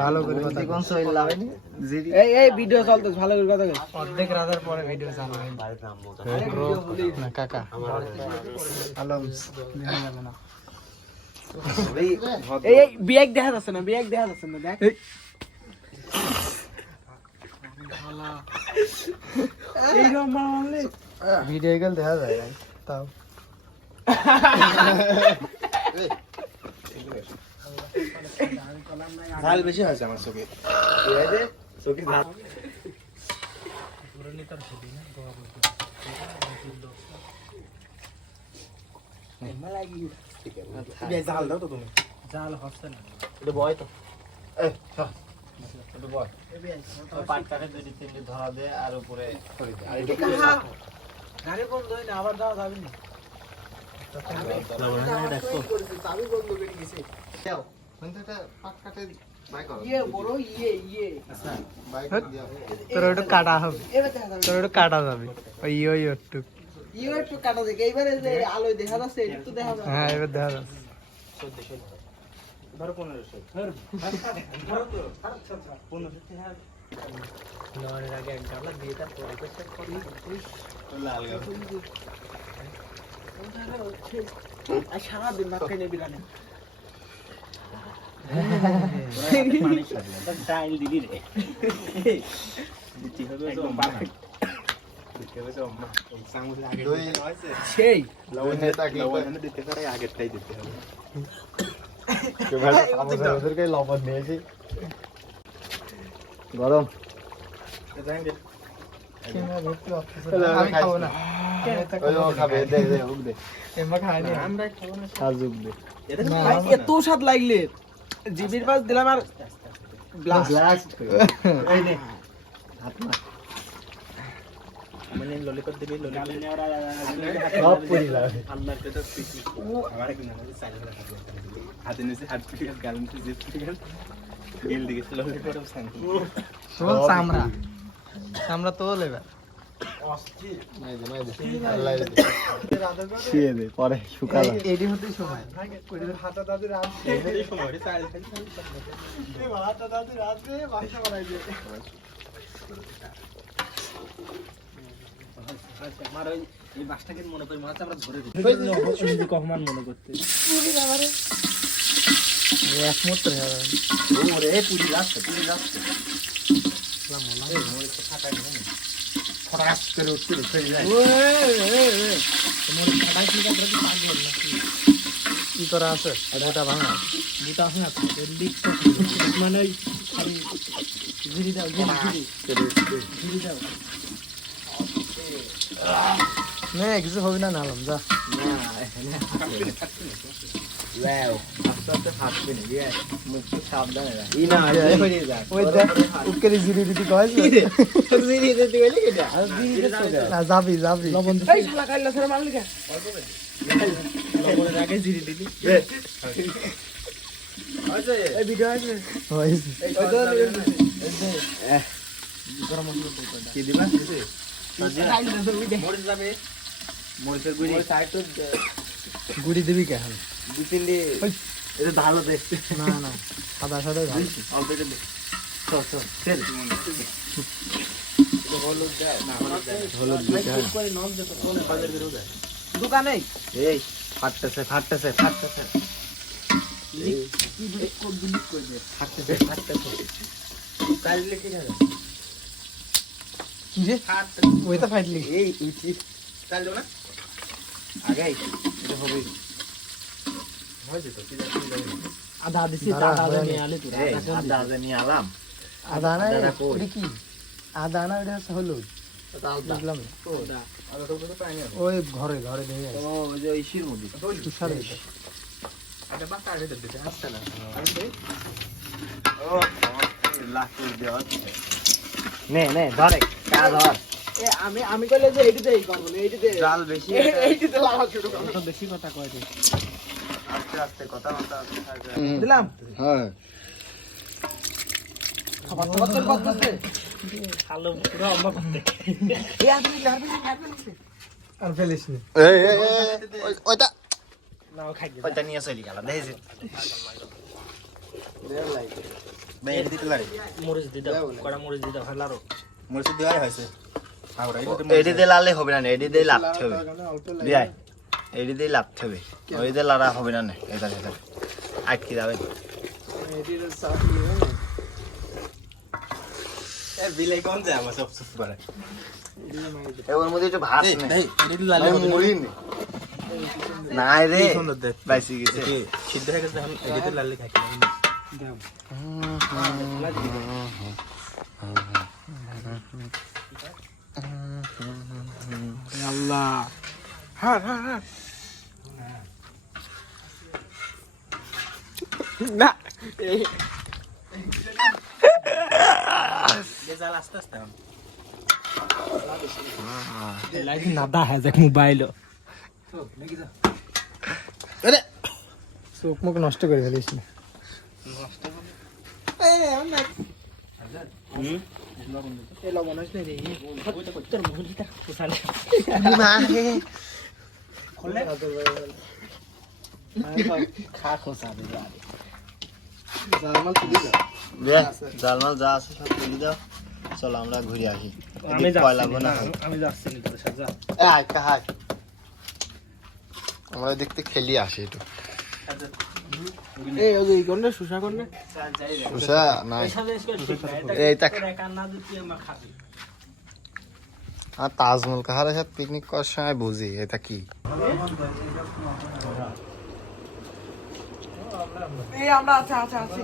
ভালো করে কথা কোন সইল লাগাইনি এই ভিডিও চলতেছে ভালো করে কথা অর্ধেক রাতের পরে ভিডিও চালু হয় না কাকা আলমস দেখা যাবে না এই ব্যাগ দেখা যাচ্ছে না ব্যাগ দেখা যাচ্ছে না দেখ এই রকম মারলে ভিডিও গেল দেখা যায় তাও ঝাল বেশি হয়েছে আমার চোখে ঠিক আছে চোখে ঝাল জাল দাও তো তুমি জাল হচ্ছে না এটা বয় তো এটা বয় পাট কাটে দুই তিনটে ধরা দে আর উপরে ছড়ি দে আর এটা গাড়ি বন্ধ হয় না আবার যাওয়া যাবে না চাবি বন্ধ করে গেছে দাও কিন্তু এটা পাট কাটে বাই করো বড় আচ্ছা বাই দাও তোর ওটা কাটা হবে তোর ওটা কাটা যাবে ওই একটু একটু কাটা যাবে এইবারে যে আলোয় দেখা যাচ্ছে একটু দেখা যাচ্ছে হ্যাঁ এবার দেখা যাচ্ছে ধরো 1500 ধরো তো আচ্ছা 1500 লড়ের আগে এক গালা দিয়ে তার পরে চেক করি লাল গা আর সারা দিন ভাত খাই নেবি রানে ডাইল দিলি রে দিতে হবে তো পারফেক্ট দিতে হবে তো আম্মা সামনে আগে হইছে সেই লবণে তাকি লবণে দিতে পারে আগেরটাই দিতে হবে কে ভাই আমাদের কাছে লবণ নিয়েছি গরম আমি খাবো না ওই খাবে দে দে হুক দে এমা খাই না আমরা খাবো না সাজুক দে ভাই এত স্বাদ লাগলে জিবির পাস দিলাম আর ব্লাস্ট এই নে হাত মার মানে ললিপপ দিবি ললিপপ সব পুরি লাগে আল্লাহর কথা পিছি আমার কি না সাইড করে হাতে নিচে হাত পিছি গাল নিচে জিপ গেল গেল দিকে ললিপপ সাইড শোন চামড়া তো লেবা শুয়ে দে পরে শুকালা এডি হতে সময় হাতা দাদু রাত এই সময় চাল এই হাতা দাদু রাত রে বাসা বানাই দে আমার এই বাসটাকে মনে করি মাছ আমরা ধরে দিই কখন মনে করতে পুরি বাবারে একমত রে ওরে পুরি লাগছে ফটাস করে উঠতে ফেলে যায় তোমার ফটাস কি করে পাগল নাকি কি করা আছে এটা ভাঙা বুটা আছে না লিক মানে খালি জিরি দাও জিরি দাও নে কিছু হবে না নালাম যা ওয়াও আস্তে হাঁটবে না রে মুখ সাবধানে রাখ ই না হয়ে যায় ওই দেখ উকেরি জিরি দিতে কইছে জিরি দিতে গেলে কেডা আর জিরি দিতে না যাবি লবণ এই শালা কাইলা সরে মারলি কে লবণের আগে জিরি দিলি আছে এই ভিডিও আছে হইছে এই গরম মশলা দিতে কি দিবা দিতে মরিচ যাবে মরিচের গুড়ি সাইড তো গুড়ি দিবি কে এখন দুই তিন দিয়ে এটা ভালো দেখতে না সাদা ভালো অল্প একটু দে চল তেল হলুদ দেয় না হলুদ করে নন দে তো কোন বাজার বের হবে দোকানে এই ফাটতেছে এই কি দিলে কোন দিলি কই দে ফাটতেছে কাইলে কি হবে কি রে ওই তো ফাইটলি এই উচি কাইলো না আগে এটা হবে হয়েছে তো কি আধা দিছি আধা নিয়ে আলে তুই আদা নিয়ে আলাম আধা না আদাটা কই? ওটা কি আধা না এটা হলুদ বুঝলাম না। আদা তো তো পাই না ওই ঘরে দেখে ও ওই যে ইসির মধ্যে তুষার এটা আটা বাটা আগে দিতে আসছে না ও লাখ দেওয়া নে ধরে কা ধর এ আমি কইলে যে এইটাতেই করব এইটাতে জাল বেশি এইটাতে লাগা শুরু করব তো বেশি কথা কয় দে আস্তে কথা দিলাম হ্যাঁ খাবার করতে খালো পুরো আম্মা করতে এই আপনি আর ফেলিস নি এই ওইটা নাও খাই ওইটা নিয়ে চলি গেল দেখেছি ভাই এর দিতে লাগে মরিচ দি দাও কড়া মরিচ দি দাও হালারো মরিচ দেওয়াই হয়েছে আর এডি দিয়ে লালে হবে না এডি দিয়ে লাভতে হবে দিয়াই এডি দিয়ে লাভতে হবে ওই দিয়ে লাড়া হবে না এটা এটা আটকে যাবে এ বিলাই কোন যায় আমার সব সব করে এর মধ্যে একটু ভাত এই নেই এডি লালে মুড়ি নেই নাই রে সুন্দর দেখ বাইসি গেছে সিদ্ধ হয়ে গেছে আমি এডি লালে খাই আল্লাহ হ্যাঁ হ্যাঁ হ্যাঁ না এই জাল আস্তে আস্তে লাইট না দা है দেখ মোবাইল আরে চোখ মুখ নষ্ট করে ফেলিস না এই লবণ আসলে রে তোর মুখটা ফুসালে খোলে খা খোসা দে জালমাল যা আছে সব তুলে দাও চলো আমরা ঘুরে আসি আমি কয়লা যাচ্ছি বোনা আমি যাচ্ছি নি তোর সাথে যা আয় কাহাই আমরা দেখতে খেলি আসি একটু এই ওই কোনটা সুসা কোনটা সুসা নাই সাথে এই তাক কান্না দিতে আমরা খাবি আর তাজমহল কাহারের সাথে পিকনিক করার সময় বুঝি এটা কি এই আমরা আছে আছে আছে